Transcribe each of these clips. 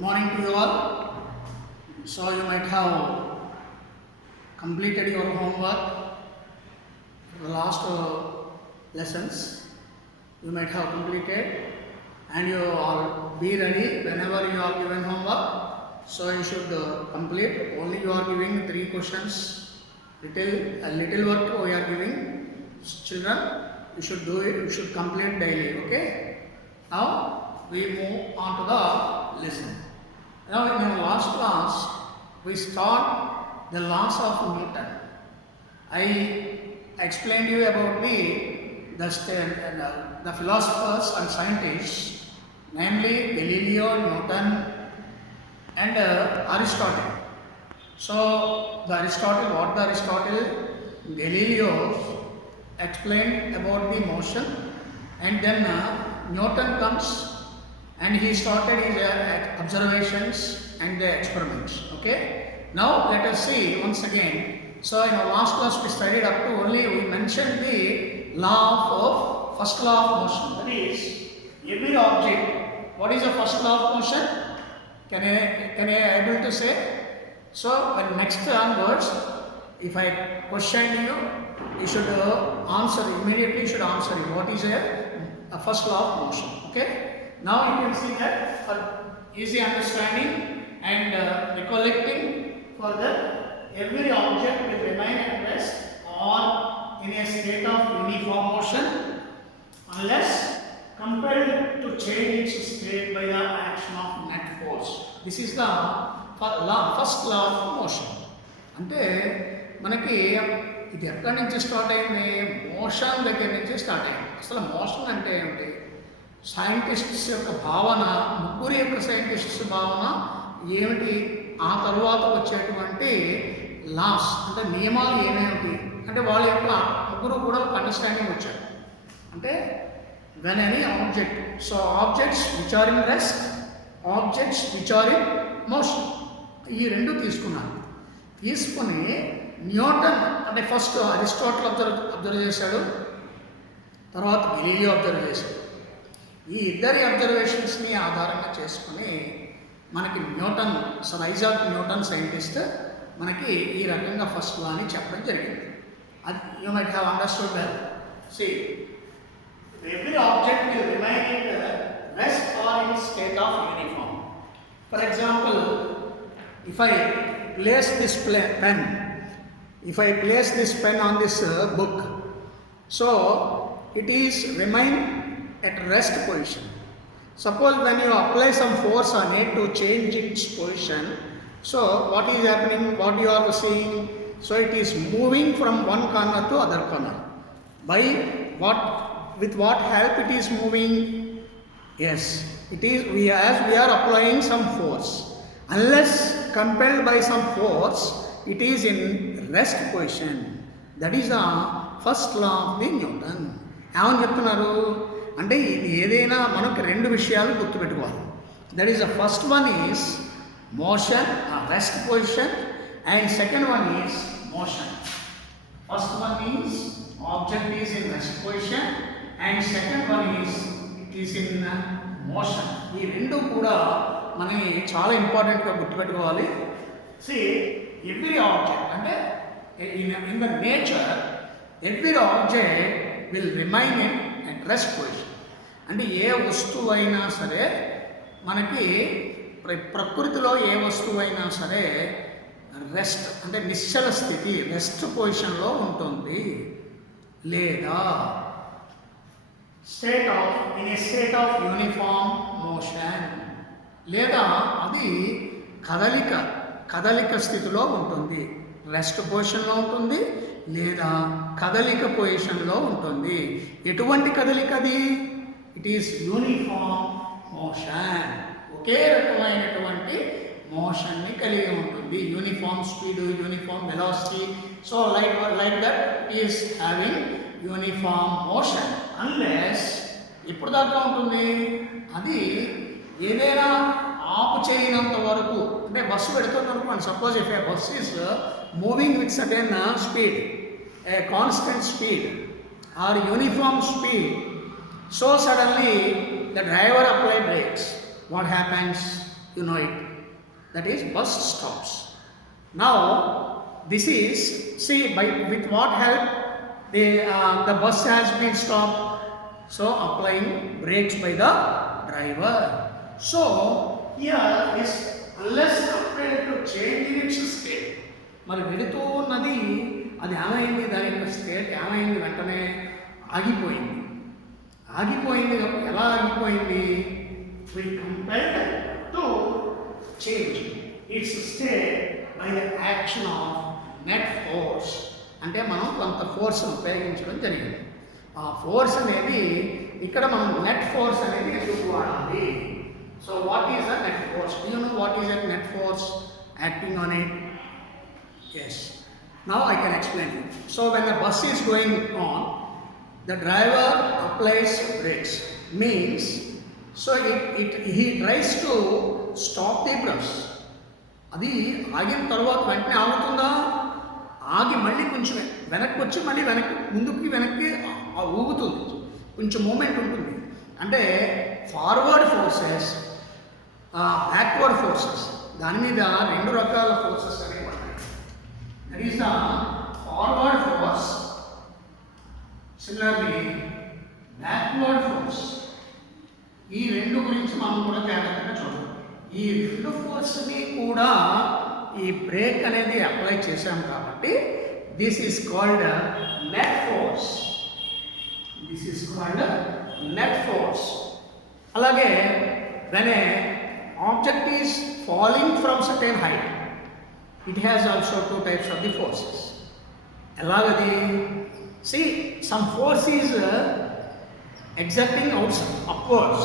Morning to you all. So you might have completed your homework for the last lessons. You might have completed and you all be ready whenever you are given homework. So you should complete. Only you are giving 3 questions. A little work we are giving children. You should do it. You should complete daily. Okay. Now we move on to the lesson. Now in our last class we start the laws of Newton. I explained you about the philosophers and scientists, namely Galileo, Newton and Aristotle. So Galileo explained about the motion, and then Newton comes and he started his observations and the experiments. Okay. Now let us see once again. So in our last class we studied up to only we mentioned the first law of motion. That is, every object. What is the first law of motion? Can I able to say? So when next onwards, if I question you, you should answer immediately. You should answer it. What is a first law of motion? Okay. Now you can see that for easy understanding and recollecting, further every object will remain at rest or in a state of uniform motion unless compelled to change its state by the action of net force. This is the first law of motion. అంటే మనకి ఇది ఎక్కడి నుంచి స్టార్ట్ అయింది? మోషన్ దగ్గర నుంచి స్టార్ట్ అయింది. అసలు మోషన్ అంటే ఏమిటి? సైంటిస్ట్స్ యొక్క భావన, ముగ్గురు యొక్క సైంటిస్ట్స్ భావన ఏమిటి? ఆ తరువాత వచ్చేటువంటి లాస్ అంటే నియమాలు ఏమేమిటి అంటే వాళ్ళ యొక్క ముగ్గురు కూడా ఒక అండర్స్టాండింగ్ వచ్చారు. అంటే when any object, so objects which are in rest, objects which are in motion, ఈ రెండు తీసుకున్నాను. తీసుకుని న్యూటన్ అంటే ఫస్ట్ అరిస్టాటిల్ అబ్జర్వ్ చేశాడు, తర్వాత గెలీలియో అబ్జర్వ్ చేశాడు. ఈ ఇద్దరి అబ్జర్వేషన్స్ని ఆధారంగా చేసుకుని మనకి Newton, sir Isaac Newton scientist మనకి ఈ రకంగా ఫస్ట్ లా అని చెప్పడం జరిగింది. అది you might have understood well. See, every object will remain in rest or in state of uniform. For example, if I place this pen on this book, so it is remain at rest position. Suppose when you apply some force on it to change its position, so what is happening? What you are seeing? So it is moving from one corner to other corner. By with what help it is moving? Yes, it is as we are applying some force. Unless compelled by some force, it is in rest position. That is the first law of the Newton. ఏమని చెప్తున్నారు అంటే ఇది ఏదైనా మనకు రెండు విషయాలు గుర్తుపెట్టుకోవాలి. That is the first one is motion, rest position, and second one is motion. First one is object is in rest position and second one is it is in motion. ఈ రెండు కూడా మనకి చాలా ఇంపార్టెంట్గా గుర్తుపెట్టుకోవాలి. సి, ఎవ్రీ ఆబ్జెక్ట్ అంటే in the nature every object will remain in rest position. అంటే ఏ వస్తువు అయినా సరే మనకి ప్రకృతిలో ఏ వస్తువు అయినా సరే రెస్ట్ అంటే నిశ్చల స్థితి, రెస్ట్ పొజిషన్లో ఉంటుంది, లేదా in a state of uniform motion, లేదా అది కదలిక స్థితిలో ఉంటుంది. రెస్ట్ పొజిషన్లో ఉంటుంది లేదా కదలిక పొజిషన్లో ఉంటుంది. ఎటువంటి కదలిక అది? It is uniform motion. ఒకే రకమైనటువంటి మోషన్ని కలిగి ఉంటుంది. Uniform speed, uniform velocity. So like that is having uniform motion. Unless ఎప్పుడు దాకా ఉంటుంది? అది ఏదైనా ఆపు చేయనంత వరకు, అంటే బస్సు పెడుతున్నప్పుడు మనం suppose if a bus is moving with certain speed, a constant speed or uniform speed, so suddenly the driver apply brakes, what happens? you know it, that is bus stops. Now this is, see, with what help the bus has been stopped, so applying brakes by the driver. So here is unless compared to changing its state, మరి వెళుతూ ఉన్నది అది ఏమైంది, దాని యొక్క స్టేట్ ఏమైంది, వెంటనే ఆగిపోయింది. ఆగిపోయింది ఎలా ఆగిపోయింది? we compelled to change its state by the action of net force. అంటే మనం కొంత ఫోర్స్ను ఉపయోగించడం జరిగింది. ఆ ఫోర్స్ అనేది ఇక్కడ మనం నెట్ ఫోర్స్ అనేది ఎందుకు వాడాలి? So what is the net force? Do you know what is the net force acting on it? Yes. Now I can explain you. So when the bus is going on, the driver applies brakes. Means, so he tries to stop the bus. అది ఆగిన తర్వాత వెంటనే ఆగుతుందా? ఆగి మళ్ళీ కొంచెం వెనక్కి వచ్చి మళ్ళీ వెనక్కి ఊగుతుంది. కొంచెం మూమెంట్ ఉంటుంది. అంటే ఫార్వర్డ్ ఫోర్సెస్, బ్యాక్వర్డ్ ఫోర్సెస్, దాని మీద రెండు రకాల ఫోర్సెస్ అనేవి ఉన్నాయి. That is the forward force, similarly backward force. ఈ రెండు గురించి మనం కూడా జాగ్రత్తగా చూడాలి. ఈ రెండు ఫోర్స్ని కూడా ఈ బ్రేక్ అనేది అప్లై చేశాం కాబట్టి this is called net force. This is called net force. అలాగే when a object is falling from certain height, it has also two types of the forces. ఎలాగది? See, some force is exerting upwards.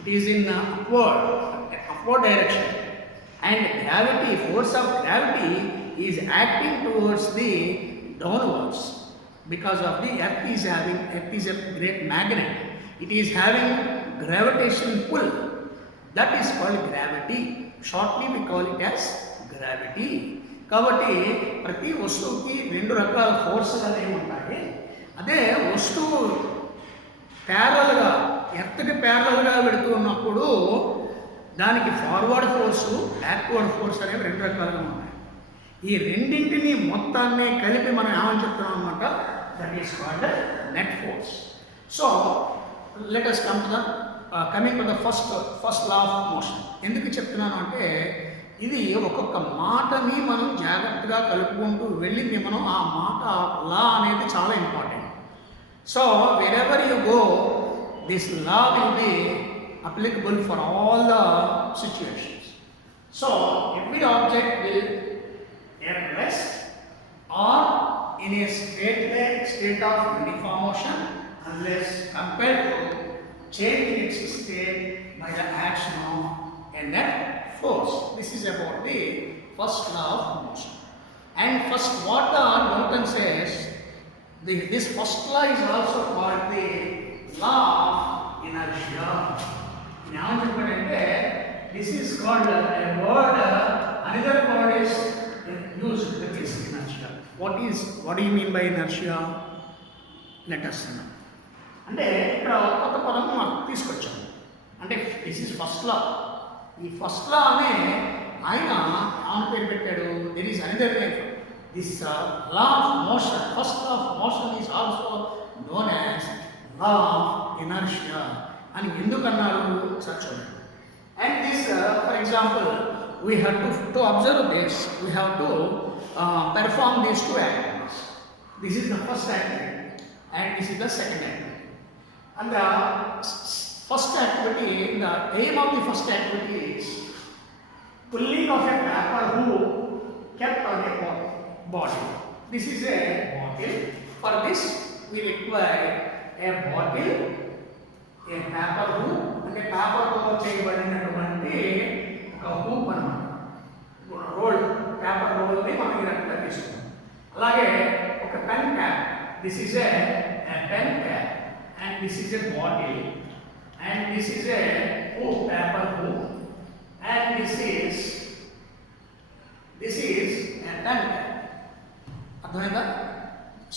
It is in upward direction, and gravity, force of gravity is acting towards the downwards because of the earth is a great magnet. It is having gravitation pull. That is called gravity. Shortly we call it as gravity. కాబట్టి ప్రతి వస్తువుకి రెండు రకాల ఫోర్సులు అనేవి ఉంటాయి. అదే వస్తువు ప్యారల్గా, ఎర్త్కి ప్యారల్గా వెళుతూ ఉన్నప్పుడు దానికి ఫార్వర్డ్ ఫోర్సు, బ్యాక్వర్డ్ ఫోర్స్ అనేవి రెండు రకాలుగా ఉంటాయి. ఈ రెండింటిని మొత్తాన్ని కలిపి మనం ఏమని చెప్తున్నాం అనమాట, that is called net force. So let us come to the coming to the first law of motion. ఎందుకు చెప్తున్నాను అంటే ఇది ఒక్కొక్క మాటని మనం జాగ్రత్తగా కలుపుకుంటూ వెళ్ళింది మనం, ఆ మాట లా అనేది చాలా important. So wherever you go, this law will be applicable for all the situations. So every object will at rest or in a state of uniform motion unless compelled to change its state by the action of a net force. This is about the first law of motion. And first, what Newton says, this first law is also called the law of inertia. Now, this is called a word. Another word is used, that is inertia. What do you mean by inertia? Let us know. అంటే ఇక్కడ కొత్త పదం మనం తీసుకొచ్చాము. అంటే this is first లా. ఈ ఫస్ట్ లా అనే ఆయన ఆమె పేరు పెట్టాడు. There is another name. This law of motion, first law of motion is also known as law of inertia అని ఎందుకన్నారు సార్ చూడండి. And this for example we have to observe this, we have to perform these two activities. This is the first activity and this is the second activity. And the first activity, the aim of the first activity is pulling of a paper hoop kept on a bottle. This is a bottle. For this we require a bottle, a paper hoop, and a paper తో చేయబడినటువంటి ఒక హూప్ అన్నమాట. Role, paper రోల్ని మనం ఈ రకంగా తీసుకుంటాం. అలాగే ఒక pen cap. This is a pen cap, and this is a bottle, and this is a hoop, paper hoop, and this is a pen cap. Adhaida?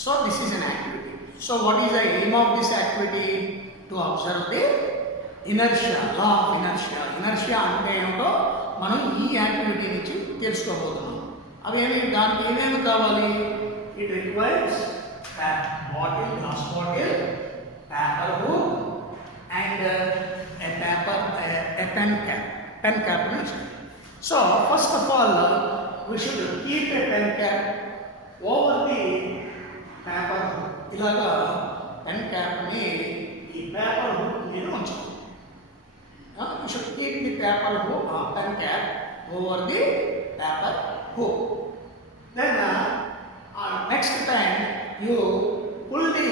So this is an activity. So what is the aim of this activity? To observe the inertia, law of inertia. Inertia అంటే ఏమిటో మనం ఈ యాక్టివిటీ నుంచి తెలుసుకోబోతున్నాం. అవేమి దానికి ఏమేమి కావాలి? It requires bottle, glass bottle, paper hook and a paper, a pen cap mentioned. So first of all, we should keep a pen cap over the paper hook. ఇలాగా pen cap ని ఈ పేపర్ హుక్ మీద ఉంచాలి. You should keep the paper hook, pen cap over the paper hook. Then next time you pull the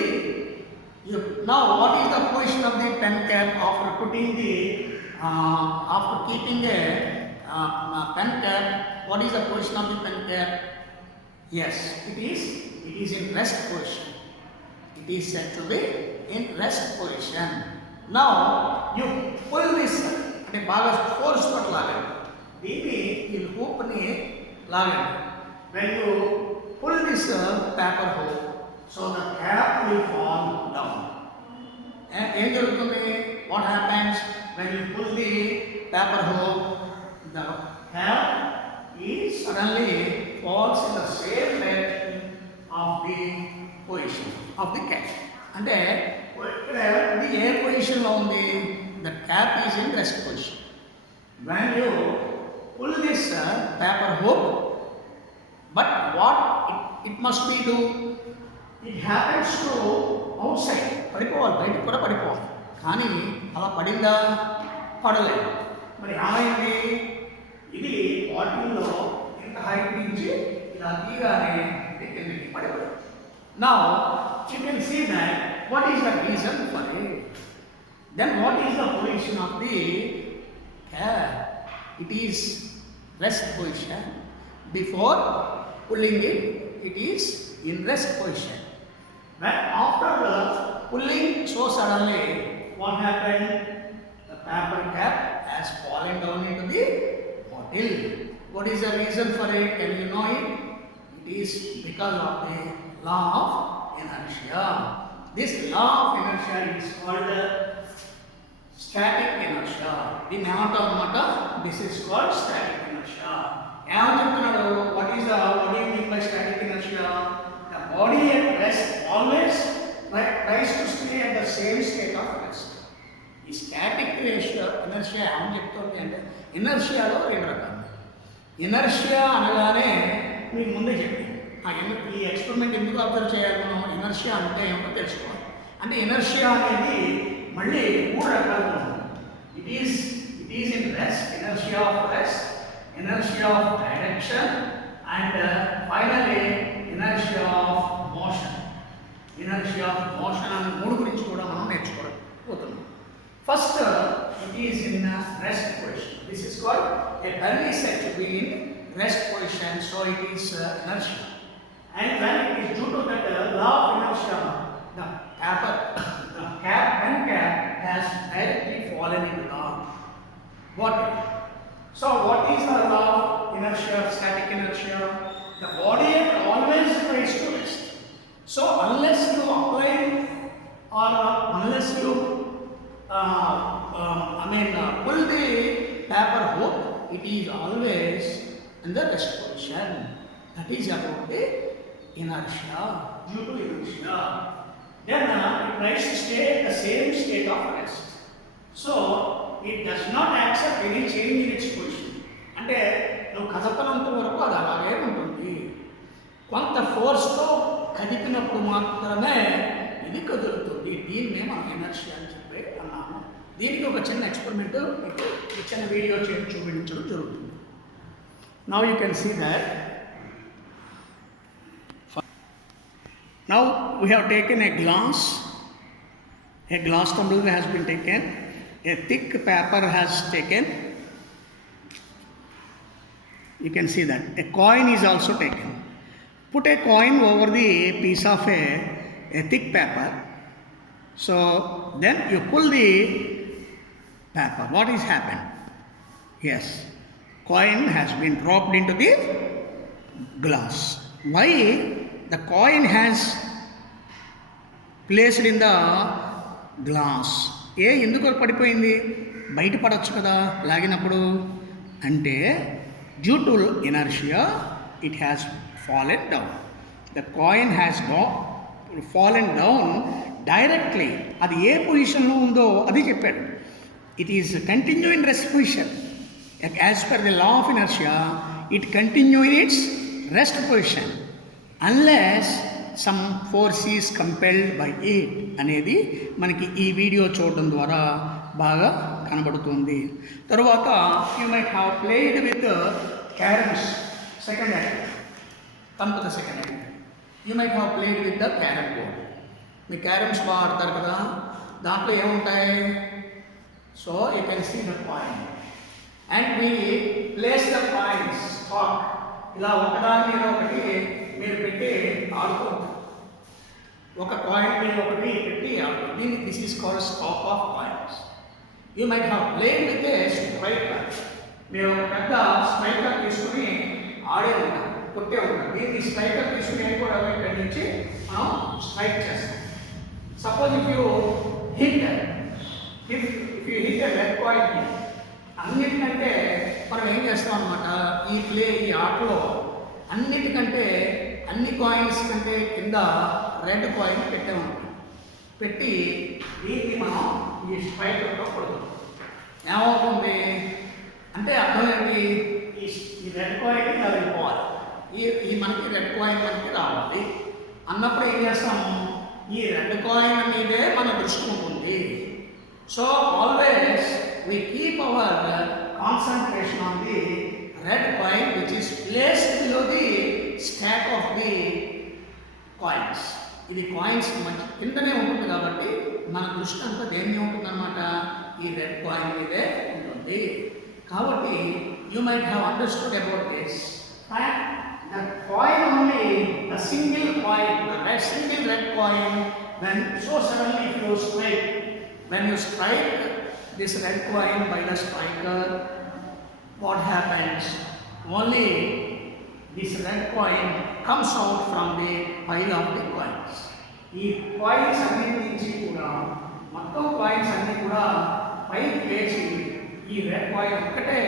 now what is the position of the pen cap after putting the after keeping a pen cap? What is the position of the pen cap? Yes, it is in rest position. It is set to be in rest position. Now you pull this అంటే బాగా ఫోర్స్ తోటి లాగండి. దీన్ని ఈ హూప్ ని లాగండి. When you pull this paper hook, so the cap will fall down. And ఏం జరుగుతుంది? What happens when you pull the paper hook? The cap is suddenly falls in the same direction of the position of the cap. అంటే ఇది ఏ పొజిషన్ లో ఉంది? The cap is in rest position. When you pull this paper hook, but what it must be do? It happens to outside. పడిపోవాలి, బయటకు కూడా పడిపోవాలి. కానీ అలా పడిందా? పడలేదు. మరి ఏమైంది? ఇది బాటిల్లో ఇంత హైట్ నుంచి ఇలా తీగానే ఇది కిందకి పడిపోయింది. Now you can see that what is the reason for it? Then what is the position of the cap? It is rest position. Before pulling it, it is in rest position. But after the pulling so suddenly, what happened? The paper cap has fallen down into the bottle. What is the reason for it? Can you know it? It is because of the law of inertia. This law of inertia is called static inertia. దీన్ని ఏమంటాం అన్నమాట? This is called static inertia. ఏమని చెప్తున్నాడు? What do you mean by static inertia? The body at rest always tries to stay at the same state of rest. ఈ static inertia ఏమని చెప్తుంది అంటే ఇనర్షియాలో రెండు రకాలు. ఇనర్షియా అనగానే మీకు ముందే చెప్పింది. ఈ ఎక్స్పెరిమెంట్ ఎందుకు అబ్జర్వ్ చేయాలి మనం? ఇనర్షియా అంటే ఏమిటో తెలుసుకోవాలి. అంటే ఇనర్షియా అనేది మళ్ళీ మూడు రకాలుగా ఉంటుంది. It is in rest, inertia of rest, inertia of direction, and finally inertia of motion. Inertia of motion అనే మూడు గురించి కూడా మనం నేర్చుకోబోతున్నాం. First, it is in rest position. This is called a pen is said to be in rest position, so it is inertia. And when it is due to that law of inertia, the pen cap has directly fallen into the water. So what is the law of inertia, static inertia? The body always tries to rest. So unless you apply or unless you pull the paper hook, it is always in the rest position. That is about the inertia, due to inertia. Then it tries to stay at the same state of rest. So it does not accept any change in its position. అంటే నువ్వు కదపనంత వరకు అది అలాగే ఉంటుంది. కొంత ఫోర్స్తో కదిపినప్పుడు మాత్రమే ఇది కదులుతుంది. దీన్నే మనం ఎనర్జీ అని చెప్పి అన్నాము. దీనికి ఒక చిన్న ఎక్స్పెరిమెంట్ మీకు చిన్న వీడియో చూపించడం జరుగుతుంది. Now you can see that now we have taken a glass tumbler has been taken. A thick paper has taken. You can see that a coin is also taken. Put a coin over the piece of a thick paper. So then you pull the paper. What is happened? Yes, coin has been dropped into the glass. Why? The coin has placed in the glass. ఎందుకు పడిపోయింది? బయట పడవచ్చు కదా లాగినప్పుడు. అంటే due to inertia it has fallen down. The coin has fallen down directly. అది ఏ పొజిషన్లో ఉందో అది చెప్పాడు. It is continue in rest position. As per the law of inertia it continue in it's rest position unless some force is compelled by it అనేది మనకి ఈ వీడియో చూడడం ద్వారా బాగా కనబడుతుంది. తరువాత you might have played with carroms. Second hand come to the second hand. You might have played with the carrom board. మీ carroms బాగా ఆడతారు కదా, దాంట్లో ఏముంటాయి? So you can see the coin and we place the coins stack. ఇలా ఒకదాని మీద ఒకటి మీరు పెట్టి ఆడుకుంటారు. ఒక కాయిన్ మీద ఒకటి పెట్టి ఆడుతుంది. దీన్ని this is called stock of coins. You might have played with a striker. మీరు ఒక పెద్ద స్ట్రైకర్ తీసుకుని ఆడే ఉంటారు, కొట్టే ఉంటారు. దీన్ని స్ట్రైకర్ తీసుకుని కూడా ఇక్కడి నుంచి మనం స్ట్రైక్ చేస్తాం. Suppose if you hit a red coin, అన్నిటికంటే మనం ఏం చేస్తాం అనమాట, ఈ ఆటలో అన్నిటికంటే అన్ని కాయిన్స్ కంటే కింద రెడ్ కాయిన్ పెట్టామన్నమాట. పెట్టి దీన్ని మనం ఈ స్ట్రైకర్తో కొడతాం. ఏమవుతుంది అంటే అర్థం ఏంటి? ఈ రెడ్ కాయిన్ ఇలా వెళ్ళిపోవాలి, ఈ మనకి రెడ్ కాయిన్ మనకి రావాలి అన్నప్పుడు ఏం చేస్తాము, ఈ రెడ్ కాయిన్ మీదే మన దృష్టి ఉంటుంది. So always we keep our concentration on the red coin which is placed below the stack of the coins. ఇది కాయిన్స్ కిందనే ఉంటుంది కాబట్టి మన దృష్టి అంతా దేని మీద ఉంటుంది అనమాట, ఈ రెడ్ కాయిన్ మీదే ఉంటుంది. కాబట్టి you might have understood about this. The coin only, the single coin, the single red coin, when so suddenly if you strike, when you strike this red coin by the striker, what happens? Only this red coin comes out from the pile of the coins. ఈ కాయిన్స్ అన్ని నుంచి కూడా మొత్తం కాయిన్స్ అన్ని కూడా పైకి లేచి ఈ రెడ్ కాయిన్ ఒక్కటే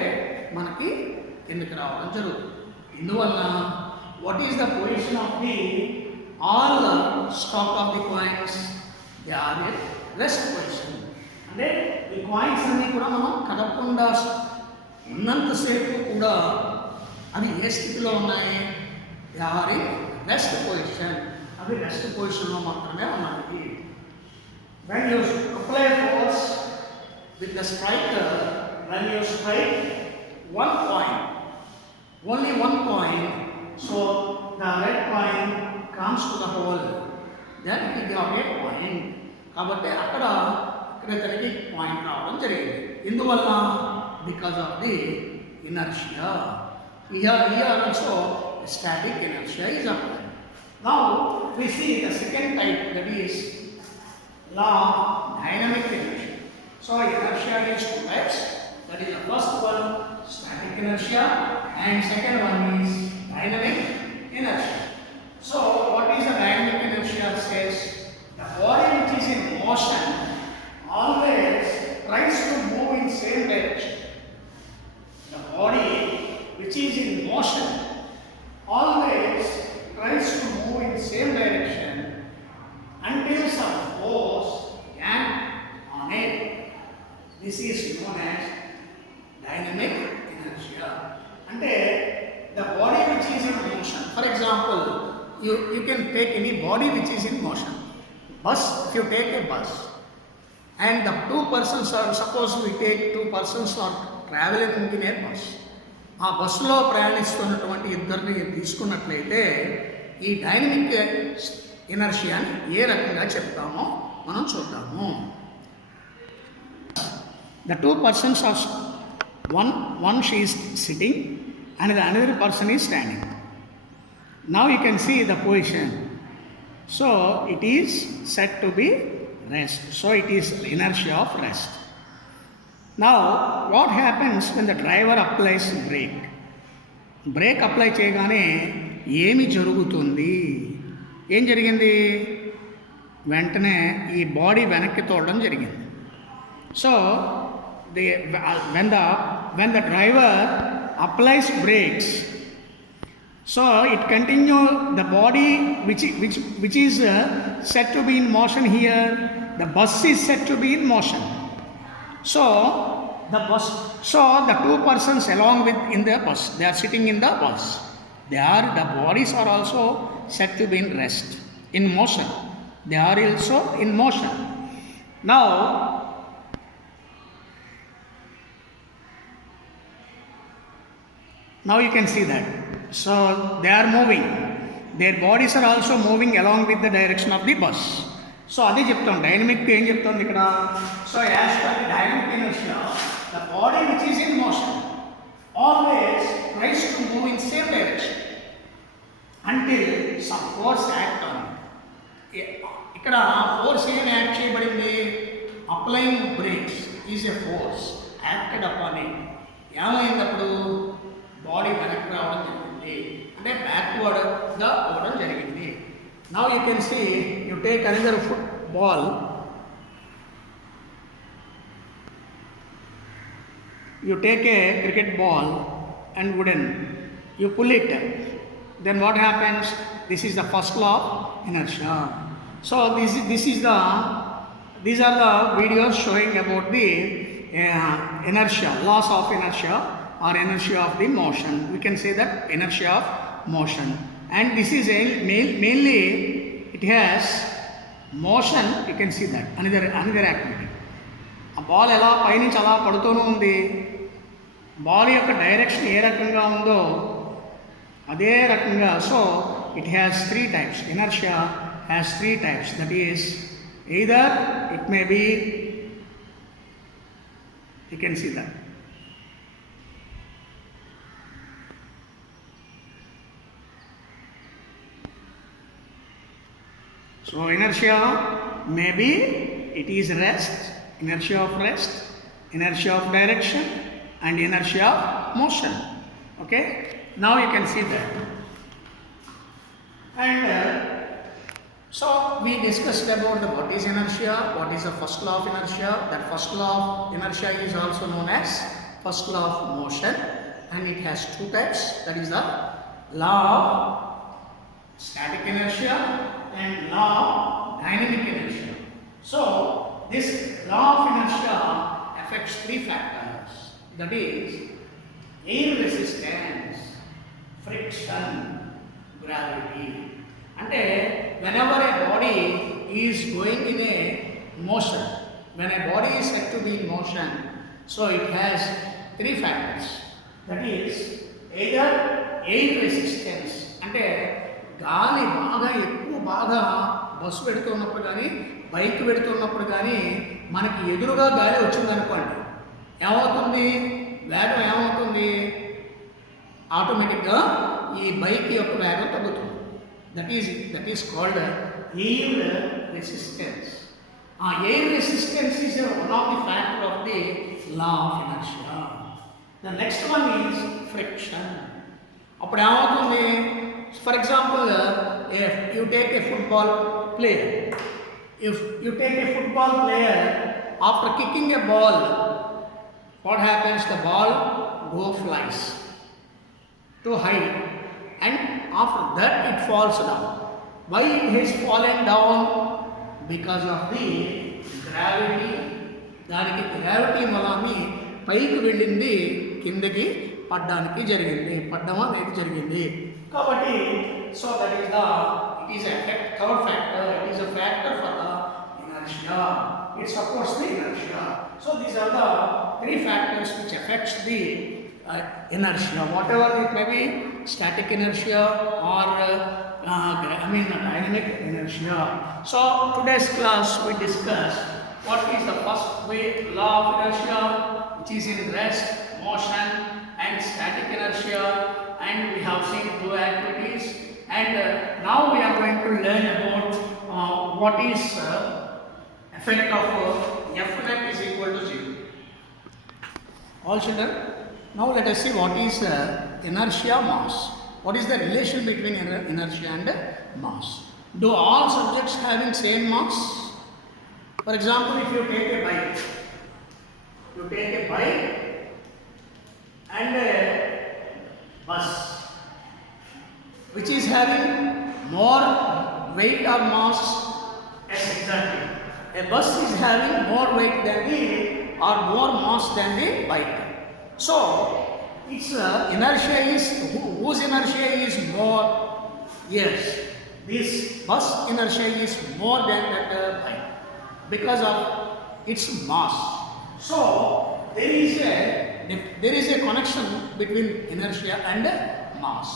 మనకి కిందకి రావడం జరుగుతుంది. ఇందువల్ల what is the position of the all stack of the coins? They are at rest position. అంటే ఈ కాయిన్స్ అన్నీ కూడా మనం కదపకుండా ఉన్నంతసేపు కూడా అవి ఏ స్థితిలో ఉన్నాయి? They are in rest position. అవి రెస్ట్ పొజిషన్లో మాత్రమే ఉన్నాయి. when you apply force with the striker, when you strike one coin, only one coin, so the red coin comes to the hole, then we got a coin. కాబట్టి అక్కడ తనకి పాయింట్ రావడం జరిగింది. ఇందువల్ల because of the inertia. Here also static inertia is applied. Now we see the second type, that is law of dynamic inertia. So inertia is two types. That is the first one, static inertia, and second one is dynamic inertia. So what is the dynamic inertia? It says the body which is in motion always tries to move in same direction. The body which is in motion always tries to move in same direction until some force acts on it. This is known as dynamic inertia. Ante the body which is in motion, for example, you can take any body which is in motion. Bus, if you take a bus and the two persons are, suppose we take two persons are traveling in a bus. ఆ బస్సులో ప్రయాణిస్తున్నటువంటి ఇద్దరిని తీసుకున్నట్లయితే ఈ డైనమిక్ ఇనర్షియాని ఏ రకంగా చెప్తామో మనం చూద్దాము. The two persons are one she is sitting and the another person is standing. Now you can see the position. So it is said to be rest. So it is inertia of rest. Now what happens when the driver applies brake? Break apply చేయగానే ఏమి జరుగుతుంది? ఏం జరిగింది? వెంటనే ఈ బాడీ వెనక్కి తోడడం జరిగింది. So when the driver applies brakes, so it continue the body which is said to be in motion here. The bus is said to be in motion. So the two persons along with in the bus, they are sitting in the bus. The bodies are also said to be in rest, in motion. They are also in motion. Now you can see that. So they are moving. Their bodies are also moving along with the direction of the bus. So అదే చెప్తాం డైనమిక్ ఏం చెప్తుంది ఇక్కడ. So as per dynamic inertia the body which is in motion always tries to move in same direction until some force act on it. ఇక్కడ force ఏం act చేయబడింది? Applying brakes is a force acted upon it. ఏమైందప్పుడు body వెనక్కి రావడం జరిగింది, అంటే బ్యాక్వర్డ్గా పోవడం జరిగింది. Now you can see you take another football. You take a cricket ball and wooden, you pull it, then what happens? This is the first law of inertia. So these are the videos showing about the inertia, laws of inertia or inertia of the motion. We can say that inertia of motion, and this is mainly it has motion. You can see that another activity. ఆ బాల్ ఎలా పైనుంచి అలా పడుతూనే ఉంది. బాల్ యొక్క డైరెక్షన్ ఏ రకంగా ఉందో అదే రకంగా. So it has 3 types. Inertia has 3 types. That is either it may be, you can see that. So inertia may be it is rest, inertia of rest, inertia of direction, and inertia of motion. Okay, now you can see that. And so we discussed about what is inertia, what is the first law of inertia. That first law of inertia is also known as first law of motion, and it has 2 types. That is the law of static inertia and law of dynamic inertia. So this law of inertia affects 3 factors. That is air resistance, friction, gravity. అంటే whenever a body is going in a motion, when a body is said to be in motion, so it has 3 factors. That is either air resistance, అంటే గాలి బాగా బస్సు పెడుతున్నప్పుడు కానీ బైక్ పెడుతున్నప్పుడు కానీ మనకి ఎదురుగా గాలి వచ్చిందనుకోండి, ఏమవుతుంది? వేగం ఏమవుతుంది? ఆటోమేటిక్గా ఈ బైక్ యొక్క వేగం తగ్గుతుంది. That is called air resistance. ఆ air resistance is one of the factor of the law of inertia. The next one is friction. అప్పుడు ఏమవుతుంది? For example, if you take a football player, after kicking a ball, what happens? The ball flies too high, and after that it falls down. Why it has fallen down? Because of the gravity. దానికి గ్రావిటీ మూలాన్ని పైకి వెళ్ళింది, కిందకి పడ్డం అనేది జరిగింది. కాబట్టి so that is it is a third factor. It is a factor for the inertia. It supports the inertia. So these are the 3 factors which affects the inertia, whatever it may be, static inertia or dynamic inertia. So today's class we discussed what is the first law of inertia, which is in rest, motion, and static inertia, and we have seen 2 activities. And now we are going to learn about what is effect of F net is equal to 0. All children, now let us see what is inertia mass. What is the relation between inertia and mass? Do all subjects having same mass? For example, if you take a bike, You take a bike and a bus, which is having more weight or mass. Yes, exactly. A bus is having more weight than the or more mass than the bike. So its inertia is whose inertia is more? Yes, this bus inertia is more than that bike because of its mass. So there is a connection between inertia and mass.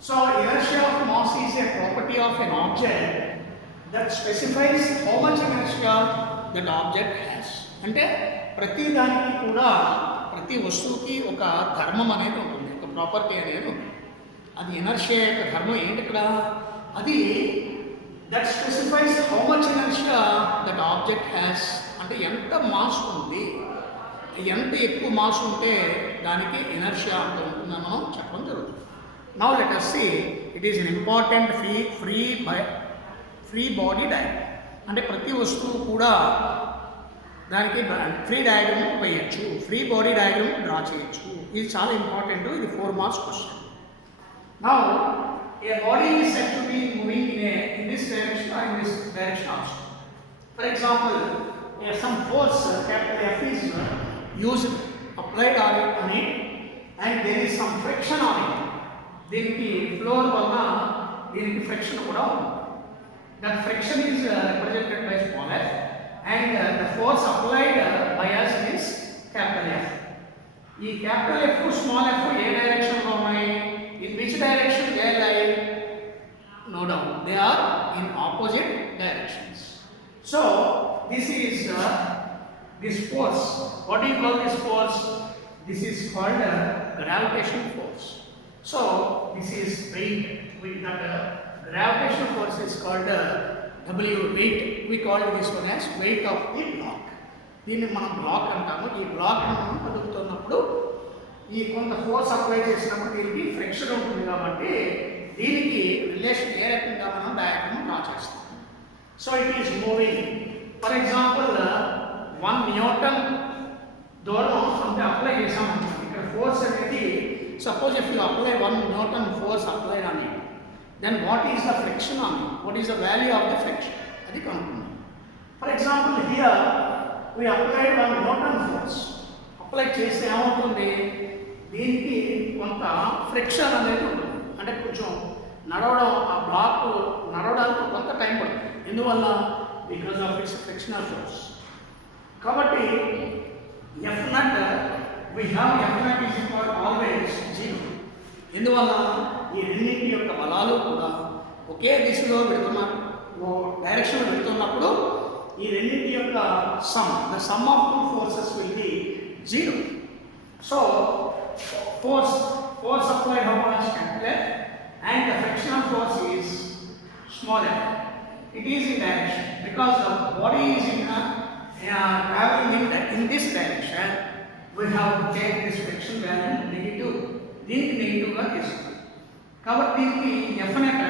So inertia of mass is a property of an object that specifies how much inertia that object has. అంటే ప్రతి దానికి కూడా ప్రతి వస్తువుకి ఒక ధర్మం అనేది ఉంటుంది, ఒక ప్రాపర్టీ అనేది ఉంటుంది. అది ఇనర్షియా యొక్క ధర్మం ఏంటి ఇక్కడ? అది that specifies how much inertia that object has. అంటే ఎంత మాస్ ఉంది, ఎంత ఎక్కువ మాస్ ఉంటే దానికి ఇనర్షియా అంత ఉంటుందని మనం చెప్పడం జరుగుతుంది. Now let us see it is an important free body diagram. అంటే ప్రతి వస్తువు కూడా దానికి ఫ్రీ డయాగ్రమ్ వేయచ్చు, ఫ్రీ బాడీ డయాగ్రమ్ డ్రా చేయొచ్చు. ఇది చాలా ఇంపార్టెంట్. ఇది 4 marks question. Now A body is said to be moving in this direction are in this direction also. For example some force capital F is used applied on it and there is some friction on it. దీనికి ఫ్లోర్ వలన దీనికి ఫ్రిక్షన్ కూడా ఉంది. That friction is represented by small f and the force applied by us is capital F. ఈ capital F small f ఏ డైరెక్షన్ లో ఉన్నాయి? In which direction they lie? No doubt they are in opposite directions. So this is this force. What do you call this force? This is called gravitational force. So this is weight. That gravitational force is called W weight. We call this one as weight of the block. దీన్ని మనం బ్లాక్ అంటాము. ఈ బ్లాక్ మనం కదుపుతున్నప్పుడు ఈ కొంత force apply చేసినప్పుడు దీనికి ఫ్రిక్షన్ ఉంటుంది కాబట్టి దీనికి రిలేషన్ ఏ రకంగా మనం డయాగ్రమ్ డ్రా చేస్తాం. So it is moving. For example 1 న్యూటన్ దూరం అంటే అప్లై చేసామనుకోండి. ఇక్కడ ఫోర్స్ అనేది suppose if you apply 1 Newton force applied on it, then what is the friction on it? What is the value of the friction? అది కనుక్కుందాం. For example here we applied 1 Newton force. Apply చేస్తే ఏమవుతుంది? దీనికి కొంత ఫ్రిక్షన్ అనేది ఉంటుంది. అంటే కొంచెం నడవడం, ఆ బ్లాక్ నడవడానికి కొంత టైం పడుతుంది. ఎందువల్ల? Because of its frictional force. కాబట్టి F net we have F naught is equal to always 0. ఎందువల్ల? ఈ రెండింటి యొక్క బలాలు కూడా ఒకే దిశలో వెళుతున్నారు, డైరెక్షన్లో వెళుతున్నప్పుడు ఈ రెండింటి యొక్క the sum of 2 forces will be 0. So force applied how much? Capital F, and the frictional force is small f. It is in direction because the body is traveling in this direction. We have to take this friction value negative. దీనికి నెగిటివ్గా తీసుకుంటాం. కాబట్టి దీనికి డెఫినెట్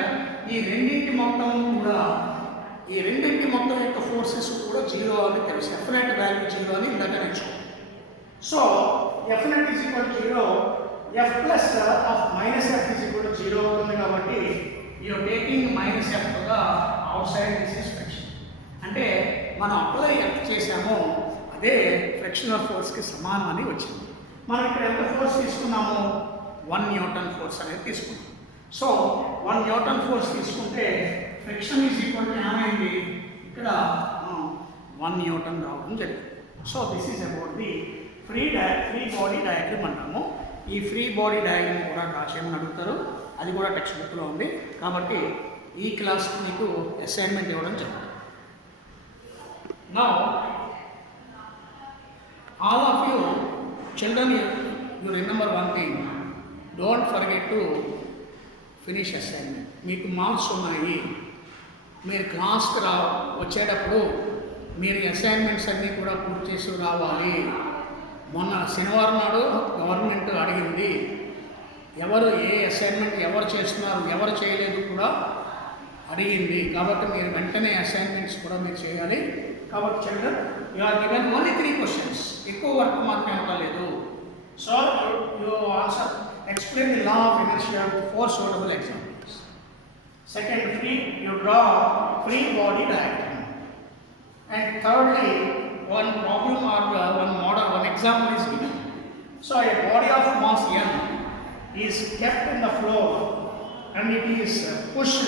ఈ రెండింటి మొత్తం యొక్క ఫోర్సెస్ కూడా 0 అని తెలుసు. డెఫినెట్ వాల్యూ 0 అని ఇందాక నేర్చుకోండి. So the F net is equal to 0, F plus of minus F is equal to 0 అవుతుంది. కాబట్టి యూఆర్ టేకింగ్ మైనస్ ఎఫ్గా outside this is friction. అంటే మనం అప్లై ఎఫ్ చేసామో అదే ఫ్రిక్షనల్ ఫోర్స్కి సమానం అని వచ్చింది. మనం ఇక్కడ ఎంత ఫోర్స్ తీసుకున్నాము? 1 న్యూటన్ ఫోర్స్ అనేది తీసుకున్నాం. సో 1 న్యూటన్ ఫోర్స్ తీసుకుంటే ఫ్రిక్షన్ ఈజ్ ఈక్వల్ టు ఏమైంది? ఇక్కడ 1 న్యూటన్ రావడం జరిగింది. So this is about the free body diagram అంటాము. ఈ ఫ్రీ బాడీ డయాగ్రమ్ కూడా డ్రా చేయమని అడుగుతారు. అది కూడా టెక్స్ట్ బుక్లో ఉంది. కాబట్టి ఈ క్లాస్కి మీకు అసైన్మెంట్ ఇవ్వడం జరుగుతుంది. Now all of you children, you remember one thing, don't forget to finish assignment. మీకు మార్క్స్ ఉన్నాయి. మీరు క్లాస్కి వచ్చేటప్పుడు మీరు అసైన్మెంట్స్ అన్నీ కూడా పూర్తి చేసి రావాలి. మొన్న శనివారం నాడు గవర్నమెంట్ అడిగింది ఎవరు ఏ అసైన్మెంట్ ఎవరు చేస్తున్నారు ఎవరు చేయలేదు కూడా అడిగింది. కాబట్టి మీరు వెంటనే అసైన్మెంట్స్ కూడా మీరు చేయాలి. కాబట్టి children you are given only 3 questions. ఎక్కువ వర్క్ మాత్రం ఇవ్వలేదు. So you answer. Explain the law of inertia with 4 suitable examples. Second, you draw free body diagram. And thirdly, one problem or one model, one example is given. So a body of mass m is kept in the floor and it is pushed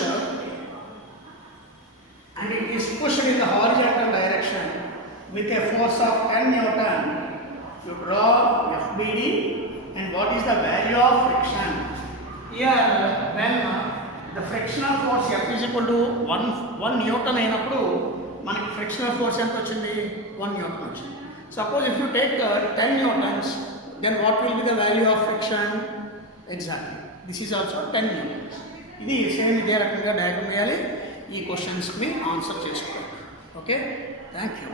in the horizontal direction with a force of 10 Newton. You draw FBD and what is the value of friction? Here, when the frictional force F is equal to 1 Newton అయినప్పుడు మనకి frictional force ఎంత వచ్చింది? 1 Newton వచ్చింది. Suppose if you take 10 Newtons, then what will be the value of friction? Exactly. This is also 10 Newtons. ఇది సేమ్ ఇదే రకంగా డయాగ్రామ్ వేయాలి. ఈ క్వశ్చన్స్కి ఆన్సర్ చేసుకోవాలి. Okay, thank you.